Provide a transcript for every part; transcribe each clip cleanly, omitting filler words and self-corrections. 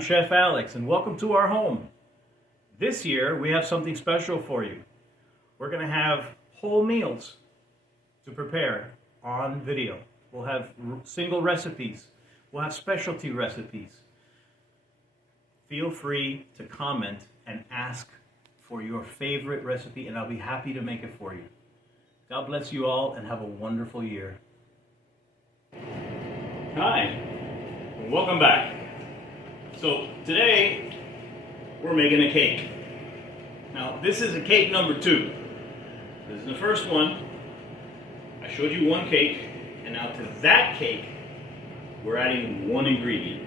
I'm Chef Alex, and welcome to our home. This year, we have something special for you. We're going to have whole meals to prepare on video. We'll have single recipes. We'll have specialty recipes. Feel free to comment and ask for your favorite recipe, and I'll be happy to make it for you. God bless you all, and have a wonderful year. Hi, and welcome back. So today, we're making a cake. Now, this is a cake number 2. This is the first one. I showed you one cake, and now to that cake, we're adding one ingredient.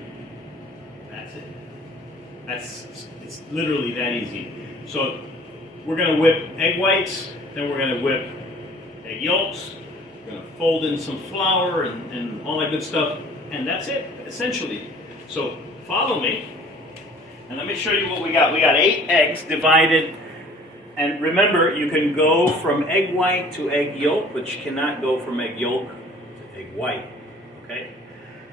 That's it. It's literally that easy. So we're gonna whip egg whites, then we're gonna whip egg yolks, we're gonna fold in some flour and all that good stuff, and that's it, essentially. So follow me, and let me show you what we got. We got 8 eggs divided, and remember, you can go from egg white to egg yolk, but you cannot go from egg yolk to egg white, okay?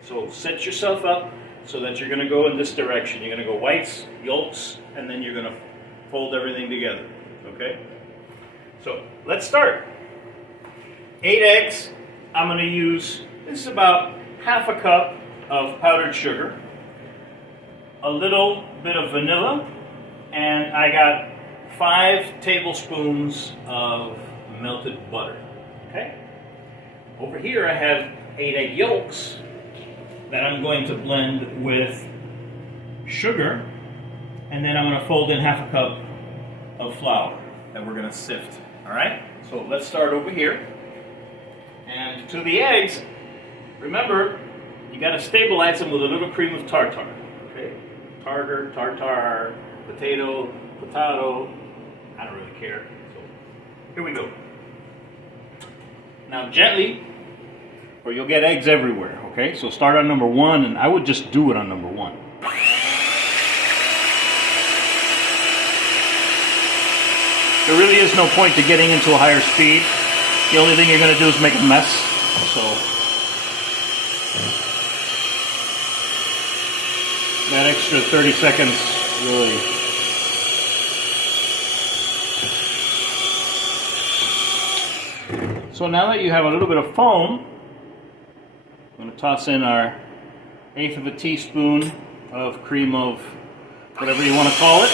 So set yourself up so that you're gonna go in this direction. You're gonna go whites, yolks, and then you're gonna fold everything together, okay? So let's start. 8 eggs. I'm going to use, this is about half a cup of powdered sugar, a little bit of vanilla, and I got 5 tablespoons of melted butter, okay? Over here I have 8 egg yolks that I'm going to blend with sugar, and then I'm going to fold in half a cup of flour that we're going to sift, all right? So let's start over here. And to the eggs, remember, you got to stabilize them with a little cream of tartar, okay? Tartar, potato, I don't really care. So here we go. Now gently, or you'll get eggs everywhere, okay? So start on number 1, and I would just do it on number 1. There really is no point to getting into a higher speed. The only thing you're going to do is make a mess. So that extra 30 seconds really. So now that you have a little bit of foam, I'm going to toss in our 1/8 of a teaspoon of cream of whatever you want to call it.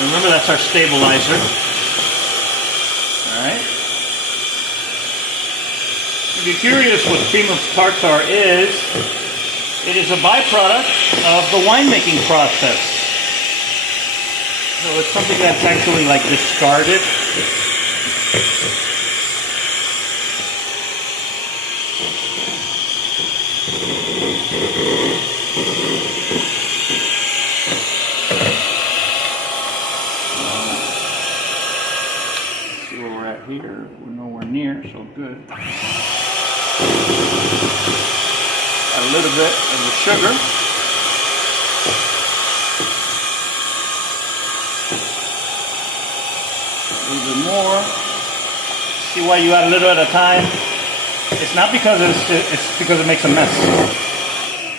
Remember, that's our stabilizer. All right. If you're curious what cream of tartar is, it is a byproduct of the winemaking process. So it's something that's actually like discarded. Here, we're nowhere near, so good. Add a little bit of the sugar. A little bit more. See why you add a little at a time? It's not because it's because it makes a mess.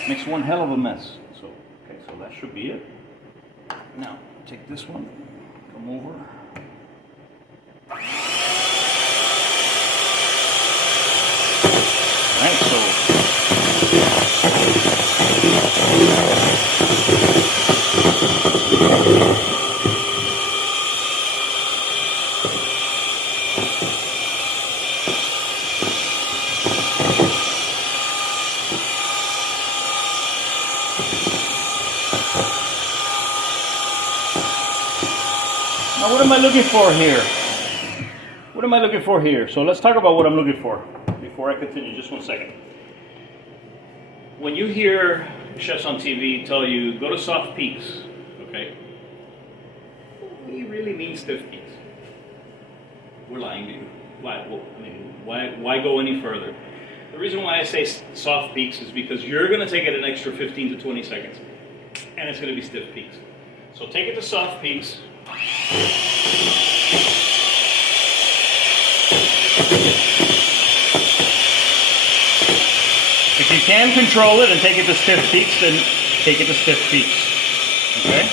It makes one hell of a mess. So, okay, so that should be it. Now, take this one, come over. Right, so now what am I looking for here? What am I looking for here? So let's talk about what I'm looking for before I continue. Just one second. When you hear chefs on TV tell you, go to soft peaks, okay? We really mean stiff peaks. We're lying to you. Why go any further? The reason why I say soft peaks is because you're going to take it an extra 15 to 20 seconds, and it's going to be stiff peaks. So take it to soft peaks. If you can control it and take it to stiff peaks, then take it to stiff peaks. Okay?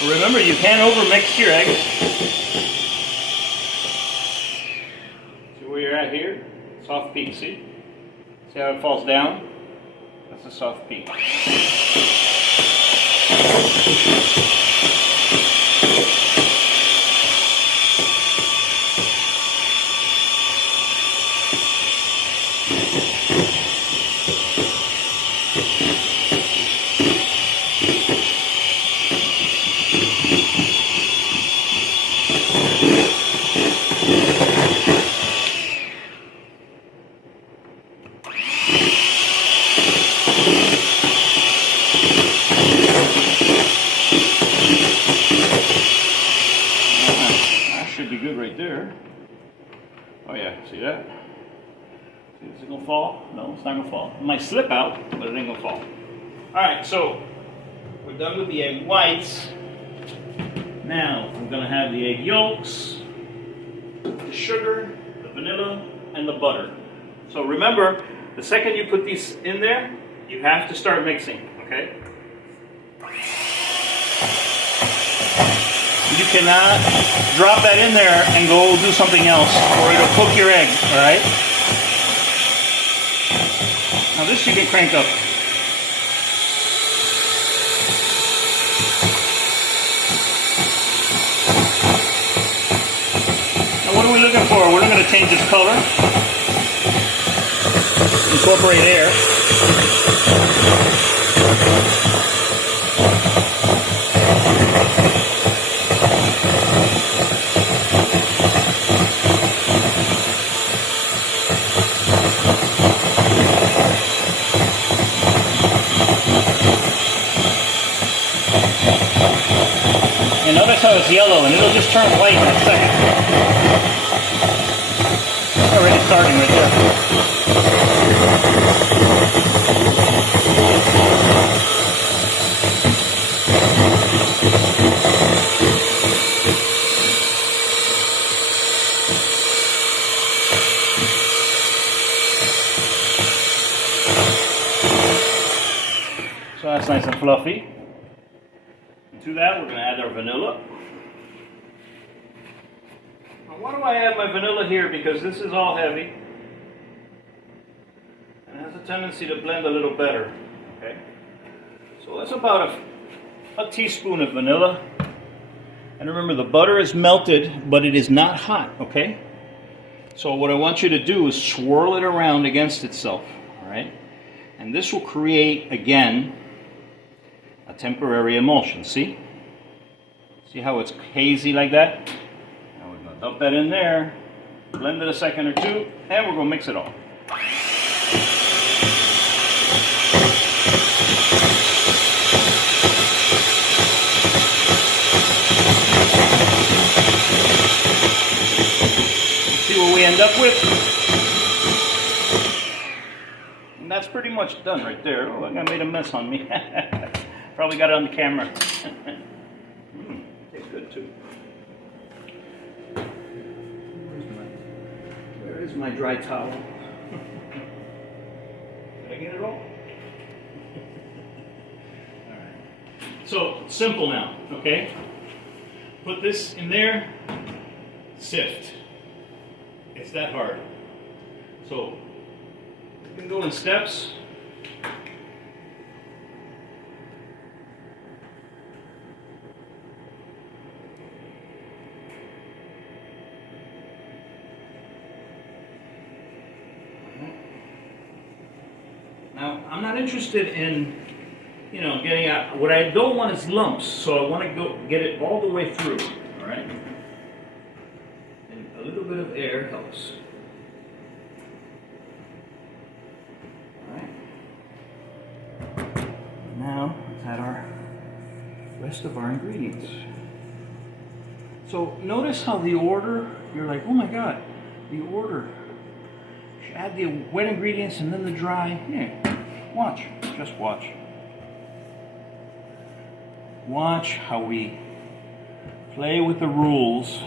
But remember, you can't overmix your eggs. See where you're at here? Soft peak, see? See how it falls down? That's a soft peak. Should be good right there. Oh yeah, see that? See, is it gonna fall? No, it's not gonna fall. It might slip out, but it ain't gonna fall. Alright, so we're done with the egg whites. Now we're gonna have the egg yolks, the sugar, the vanilla, and the butter. So remember, the second you put these in there, you have to start mixing, okay? You cannot drop that in there and go do something else, or it'll cook your egg, all right? Now this you can crank up. Now what are we looking for? We're looking to change its color. Incorporate air. And notice how it's yellow, and it'll just turn white in a second. It's already starting right there. So that's nice and fluffy. To that, we're going to add our vanilla. Now, why do I add my vanilla here? Because this is all heavy and has a tendency to blend a little better. Okay, so that's about a teaspoon of vanilla. And remember, the butter is melted, but it is not hot. Okay, so what I want you to do is swirl it around against itself. All right, and this will create again a temporary emulsion, see? See how it's hazy like that? Now we're going to dump that in there, blend it a second or two, and we're going to mix it all. See what we end up with? And that's pretty much done right there. Oh, I made a mess on me. Probably got it on the camera. Tastes good too. Where is my dry towel? Did I get it all? Alright. So, simple now, okay? Put this in there, sift. It's that hard. So, you can go in steps. Now, I'm not interested in, getting out. What I don't want is lumps, so I want to get it all the way through, all right? And a little bit of air helps. All right. Now, let's add our rest of our ingredients. So, notice how the order, you're like, oh my God, the order. Add the wet ingredients and then the dry. Yeah. Watch. Just watch. Watch how we play with the rules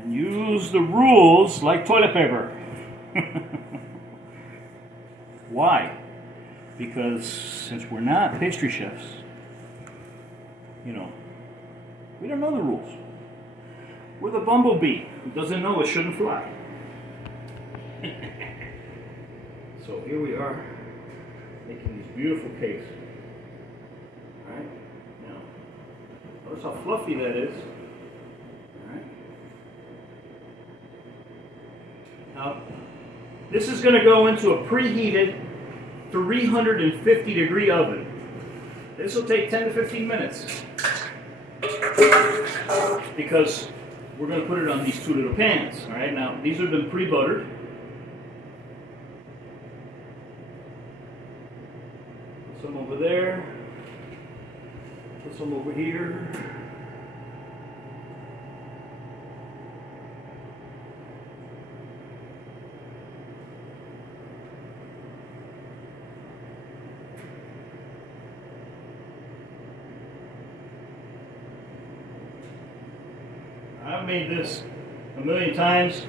and use the rules like toilet paper. Why? Because since we're not pastry chefs, you know, we don't know the rules. We're the bumblebee who doesn't know it shouldn't fly. So here we are, making these beautiful cakes. Alright, now, notice how fluffy that is. Alright. Now, this is going to go into a preheated 350 degree oven. This will take 10 to 15 minutes because we're going to put it on these two little pans. All right, now these have been pre-buttered. Put some over there. Put some over here. I've made this a million times,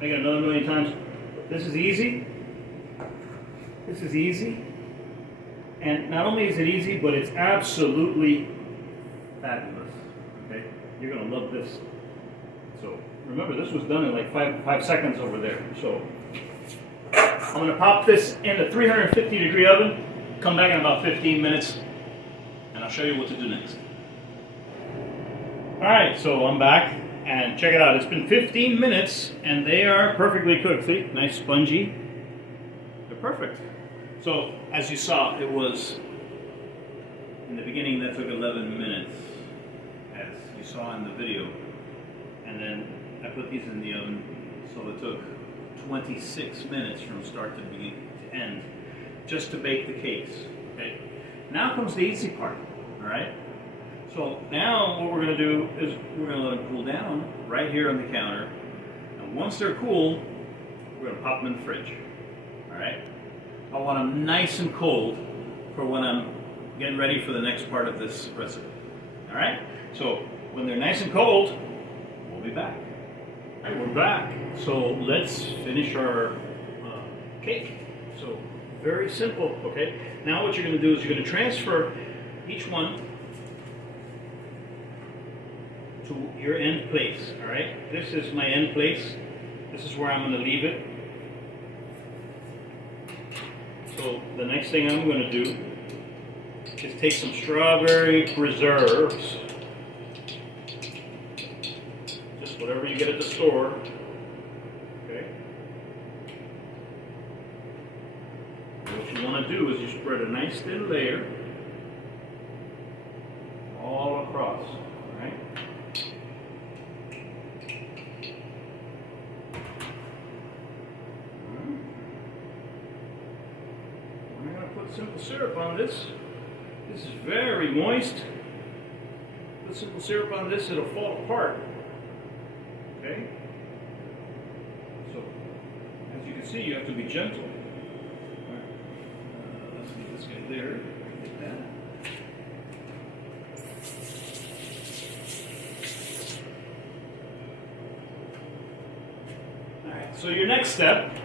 make it another million times. This is easy. This is easy. And not only is it easy, but it's absolutely fabulous. Okay? You're going to love this. So remember, this was done in like five seconds over there. So I'm going to pop this in a 350 degree oven, come back in about 15 minutes, and I'll show you what to do next. Alright, so I'm back, and check it out. It's been 15 minutes, and they are perfectly cooked. See? Nice spongy. They're perfect. So, as you saw, it was, in the beginning, that took 11 minutes, as you saw in the video. And then I put these in the oven, so it took 26 minutes from start to beginning to end, just to bake the cakes. Okay? Now comes the easy part, alright? So now what we're going to do is we're going to let them cool down right here on the counter. And once they're cool, we're going to pop them in the fridge. Alright? I want them nice and cold for when I'm getting ready for the next part of this recipe. Alright? So when they're nice and cold, we'll be back. Alright, we're back. So let's finish our cake. So very simple, okay? Now what you're going to do is you're going to transfer each one to your end place, all right? This is my end place. This is where I'm going to leave it. So the next thing I'm going to do is take some strawberry preserves, just whatever you get at the store, okay? And what you want to do is you spread a nice thin layer all across, all right? Simple syrup on this. This is very moist. Put simple syrup on this, it'll fall apart. Okay? So, as you can see, you have to be gentle. Alright. Let's get this guy there. Like that. Alright, so your next step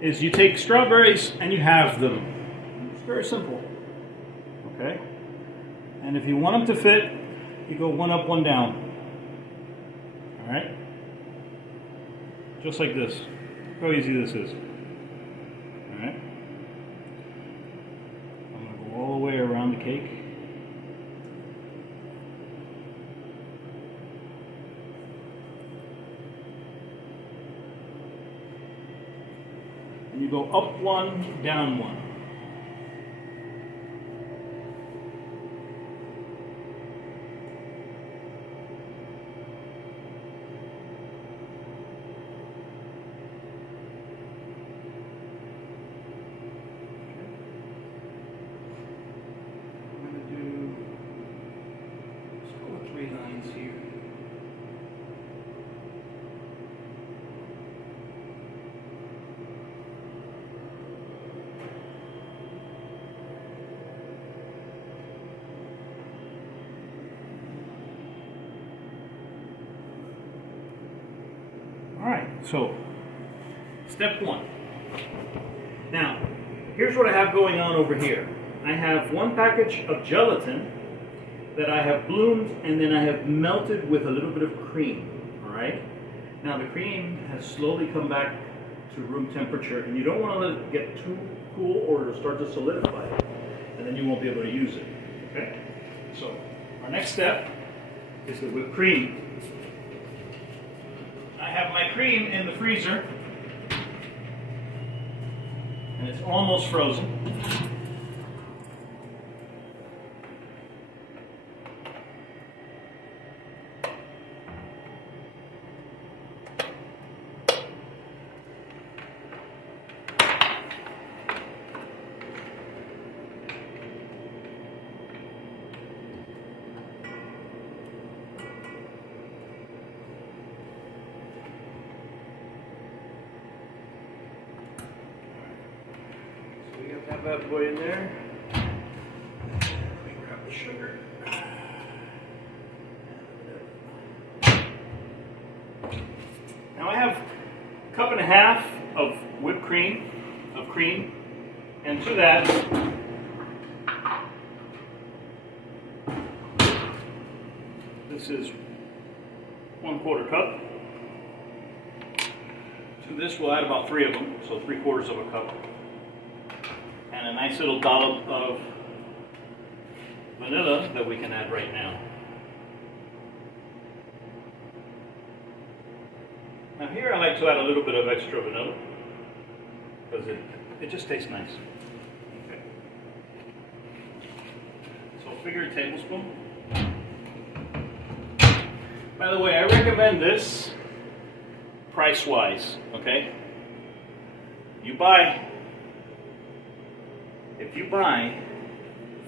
is you take strawberries and you halve them. It's very simple. Okay? And if you want them to fit, you go one up, one down. Alright? Just like this. Look how easy this is. Alright? I'm going to go all the way around the cake. You go up one, down one. I'm going to do, let's go with 3 lines here. Alright, so step 1. Now, here's what I have going on over here. I have one package of gelatin that I have bloomed and then I have melted with a little bit of cream, all right? Now the cream has slowly come back to room temperature, and you don't want to let it get too cool or it'll start to solidify, and then you won't be able to use it, okay? So our next step is the whipped cream. I have my cream in the freezer, and it's almost frozen. Have that boy in there. Let me grab the sugar. Now I have a cup and a half of whipped cream, and to that this is 1/4 cup. To this we'll add about 3 of them, so 3/4 of a cup. And a nice little dollop of vanilla that we can add right now. Now here I like to add a little bit of extra vanilla because it just tastes nice. Okay. So figure a tablespoon. By the way, I recommend this price-wise, okay? If you buy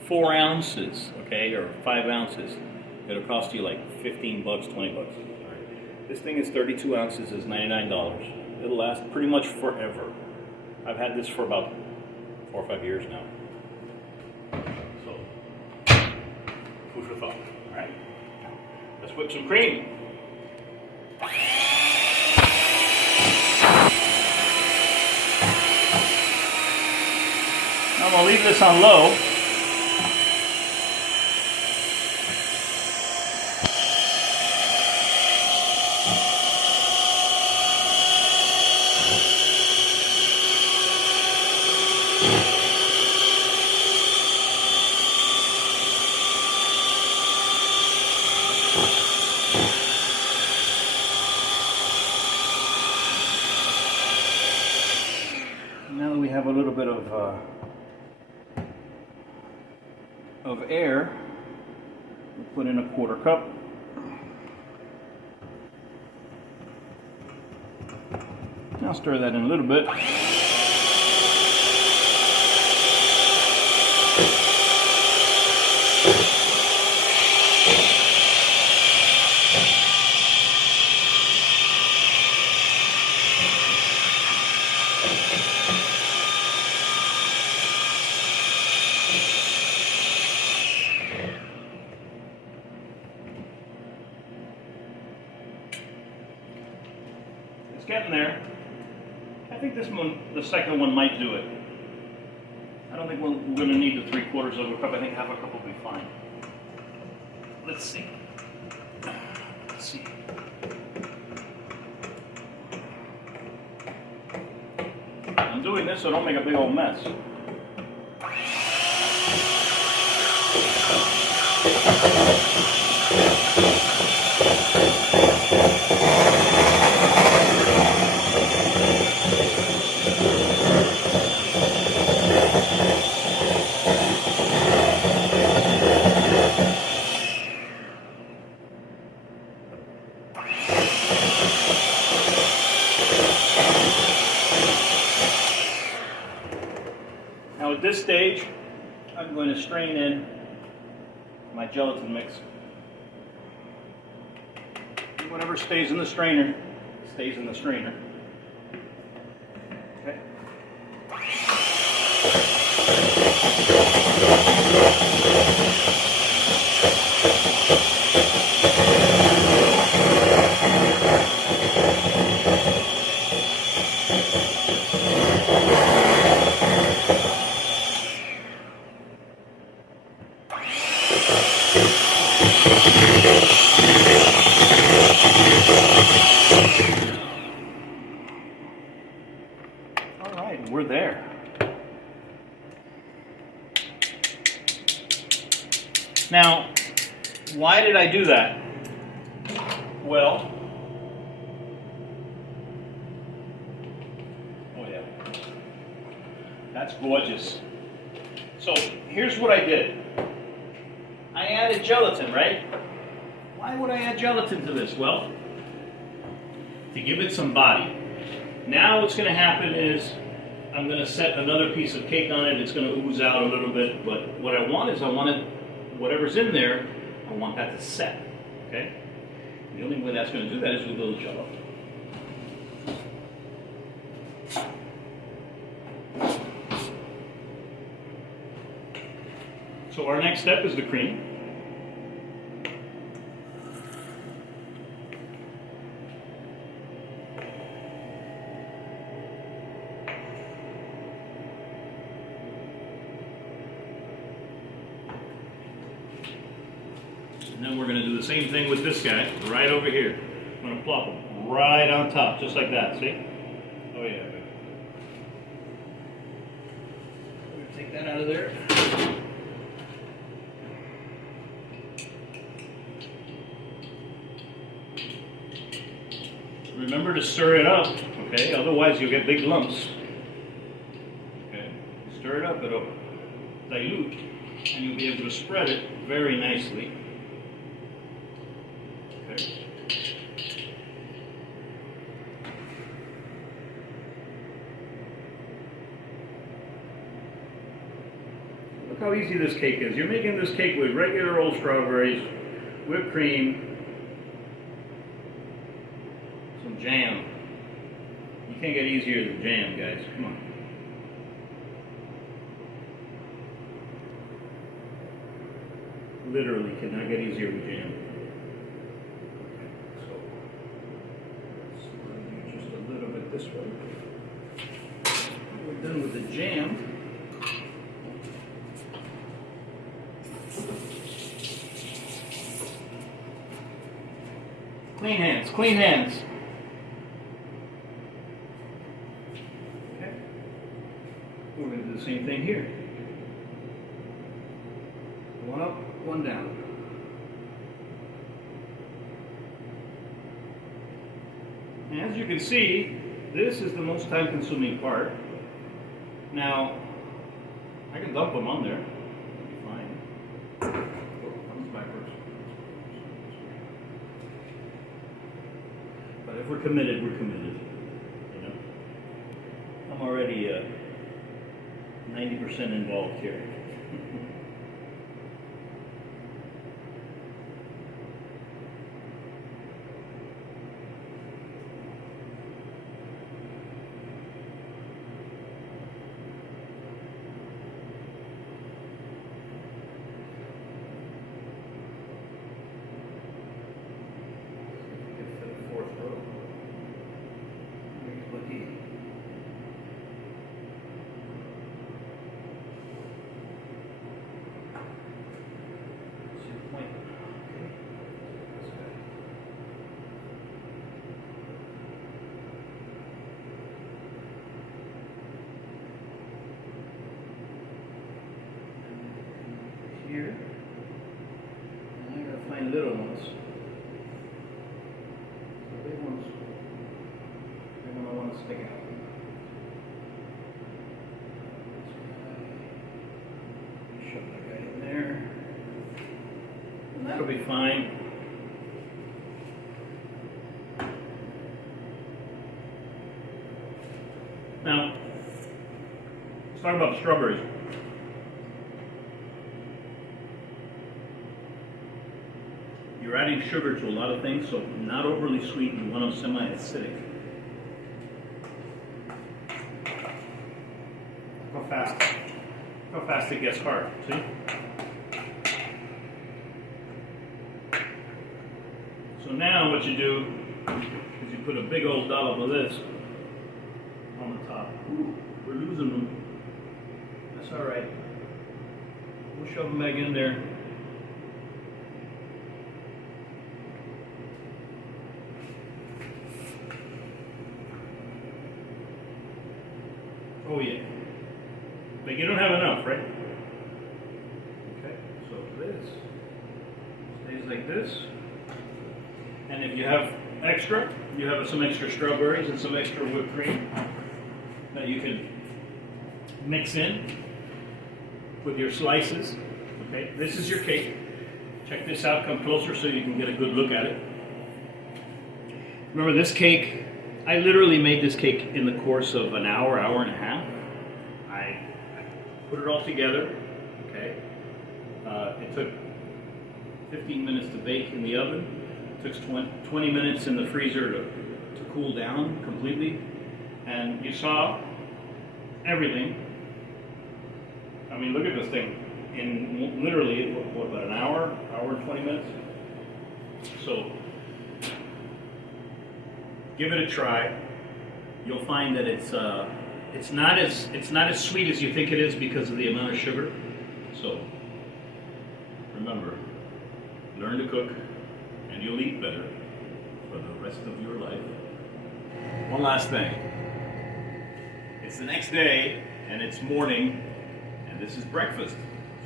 4 ounces, okay, or 5 ounces, it'll cost you like 15 bucks, 20 bucks. This thing is 32 ounces, is $99. It'll last pretty much forever. I've had this for about 4 or 5 years now. So, food for thought, all right? Let's whip some cream. I'm going to leave this on low. Now that we have a little bit of air, we'll put in a 1/4 cup. I'll stir that in a little bit. It's getting there. I think this one, the second one, might do it. I don't think we're going to need the 3/4 of a cup. I think half a cup will be fine. Let's see. Let's see. I'm doing this so I don't make a big old mess. Now at this stage, I'm going to strain in my gelatin mix. Whatever stays in the strainer, stays in the strainer. Okay. All right, we're there. Now, why did I do that? Well, oh yeah, that's gorgeous. So here's what I did. I added gelatin, right? Why would I add gelatin to this? Well, to give it some body. Now what's going to happen is I'm going to set another piece of cake on it. It's going to ooze out a little bit, but what I want is whatever's in there, I want that to set, okay? The only way that's going to do that is with a little jello. So our next step is the cream. And then we're going to do the same thing with this guy right over here. I'm going to plop him right on top, just like that, see? Oh yeah, baby. We're going to take that out of there. Remember to stir it up, okay? Otherwise you'll get big lumps. Okay? Stir it up, it'll dilute, and you'll be able to spread it very nicely. Okay? Look how easy this cake is. You're making this cake with regular old strawberries, whipped cream, some jam. You can't get easier than jam, guys. Come on. Literally cannot get easier with jam. Okay, so let's do just a little bit this way. We're done with the jam. Clean hands, clean hands. Okay. We're going to do the same thing here. One up, one down. And as you can see, this is the most time-consuming part. Now, I can dump them on there. That'll be fine. Comes back first. But if we're committed, we're committed. You know, I'm already 90% involved here. Here, and I gotta find little ones. The big ones, they're gonna want to stick out. Shove that guy in there, and that'll be fine. Now, let's talk about the strawberries. You're adding sugar to a lot of things, so not overly sweet. You want them semi-acidic. How fast it gets hard, see? So now what you do is you put a big old dollop of this on the top. Ooh, we're losing them. That's all right. We'll shove them back in there. Oh yeah. But you don't have enough, right? Okay, so this stays like this. And if you have extra, you have some extra strawberries and some extra whipped cream that you can mix in with your slices. Okay, this is your cake. Check this out, come closer so you can get a good look at it. Remember this cake, I literally made this cake in the course of an hour, hour and a half. I put it all together, okay. It took 15 minutes to bake in the oven. It took 20 minutes in the freezer to cool down completely. And you saw everything. I mean, look at this thing. In literally, what, about an hour and 20 minutes? So, give it a try. You'll find that it's not as sweet as you think it is because of the amount of sugar. So, remember, learn to cook, and you'll eat better for the rest of your life. One last thing. It's the next day, and it's morning, and this is breakfast.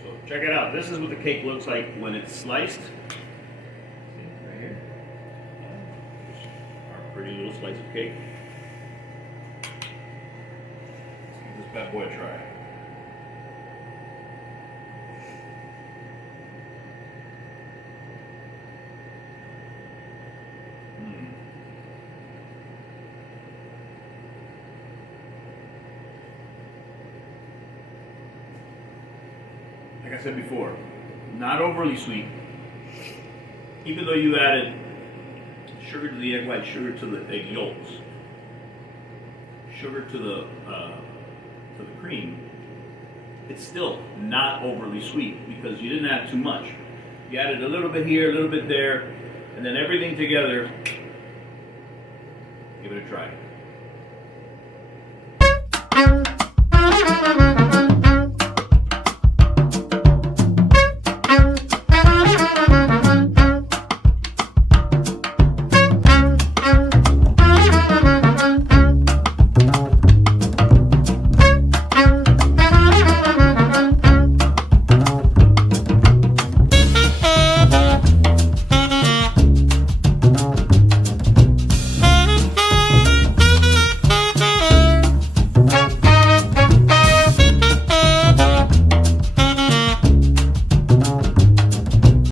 So check it out. This is what the cake looks like when it's sliced. See, right here. Our pretty little slice of cake. Let's give this bad boy a try. Like I said before, not overly sweet. Even though you added sugar to the egg white, sugar to the egg yolks, sugar to the cream, it's still not overly sweet because you didn't add too much. You added a little bit here, a little bit there, and then everything together. Give it a try.